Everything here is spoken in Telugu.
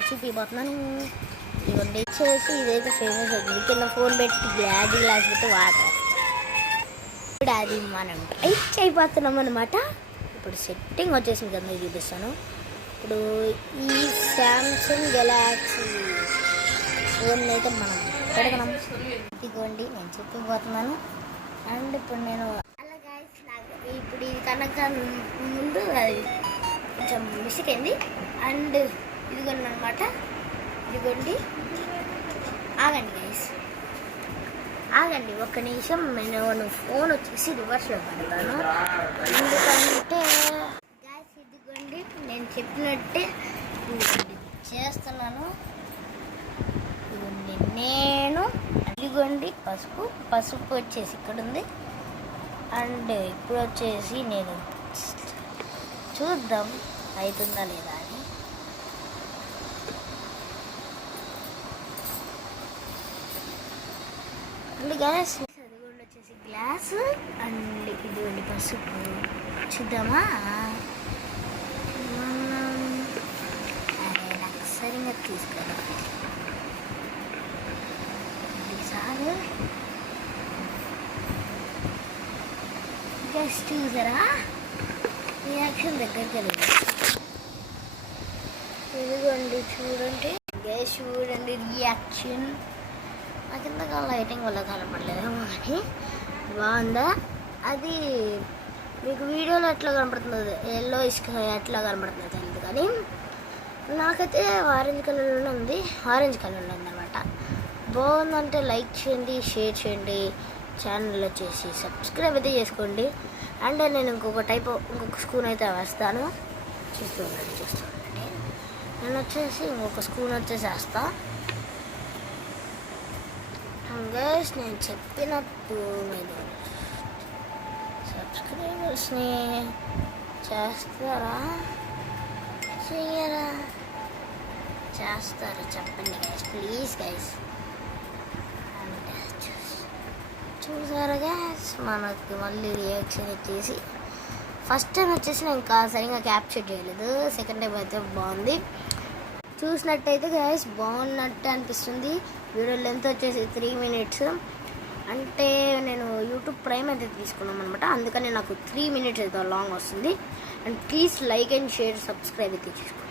ఒకటి చూపిపోతున్నాను. ఇదిగోండి చేసి ఇదైతే ఫేమస్ అవుతుంది. కింద ఫోన్ పెట్టి గ్లాస్ పెట్టి వాటర్. ఇప్పుడు అది మనం టైప్ అయిపోతున్నాం అనమాట. ఇప్పుడు సెట్టింగ్ వచ్చేసింది కదా, మీకు చూపిస్తాను. ఇప్పుడు ఈ శాంసంగ్ గెలాక్సీ ఫోన్ అయితే మనం పెడగలం. ఇదిగోండి నేను చెప్పిపోతున్నాను. అండ్ ఇప్పుడు నేను ఇప్పుడు ఇది కనుక ముందు అది కొంచెం మిస్టేక్ అయింది. అండ్ ఇదిగోండి అనమాట. ఇదిగోండి ఆగండి గైస్, ఆగండి ఒక్క నిమిషం. నేను ఫోన్ వచ్చేసి రివర్స్లో పెడతాను. ఎందుకంటే గైస్ ఇదిగోండి నేను చెప్పినట్టే చేస్తున్నాను. ఇదిగోండి నేను ఇదిగోండి పసుపు వచ్చేసి ఇక్కడ ఉంది. అండ్ ఇప్పుడు వచ్చేసి నేను చూద్దాం అవుతుందా లేదా అని. అండ్ గ్యాస్ అది కూడా వచ్చేసి గ్లాస్. అండ్ ఇదిగోండి పసుపు. చూద్దామా? అరే నాకు సరిగ్గా తీసుకురా సార్. జస్ట్ చూసారా రియాక్షన్ దగ్గరికి వెళ్ళింది. ఇదిగోండి చూడండి గ్యాస్, చూడండి రియాక్షన్. నాకు ఇంతగా లైటింగ్ వల్ల కనపడలేదు కానీ బాగుందా? అది మీకు వీడియోలో ఎట్లా కనపడుతుంది, ఎల్లో ఇసుక ఎట్లా కనపడుతుంది తెలియదు కానీ నాకైతే ఆరెంజ్ కలర్లోనే ఉంది. ఆరెంజ్ కలర్లో ఉందన్నమాట. బాగుందంటే లైక్ చేయండి, షేర్ చేయండి, ఛానల్ వచ్చేసి సబ్స్క్రైబ్ అయితే చేసుకోండి. అండ్ నేను ఇంకొక స్పూన్ అయితే వేస్తాను. చూస్తుండండి. నేను వచ్చేసి ఇంకొక స్పూన్ వచ్చేసి వేస్తా. గైస్ నేను చెప్పినప్పుడు మీరు సబ్స్క్రైబర్స్ని చేస్తారా చెయ్యరా? చేస్తారా చెప్పండి గైస్, ప్లీజ్ గైస్. చూసారా గ్యాస్, మనకి మళ్ళీ రియాక్షన్ వచ్చేసి ఫస్ట్ టైం వచ్చేసి నేను సరిగ్గా క్యాప్చర్ చేయలేదు. సెకండ్ టైం అయితే బాగుంది. చూసినట్టయితే గ్యాస్ బాగున్నట్టు అనిపిస్తుంది. వీడియో లెంత్ వచ్చేసి 3 minutes. అంటే నేను యూట్యూబ్ ప్రైమ్ అయితే తీసుకున్నాం అనమాట, అందుకని నాకు 3 minutes అయితే లాంగ్ వస్తుంది. And please like and share, subscribe అయితే చేసుకోండి.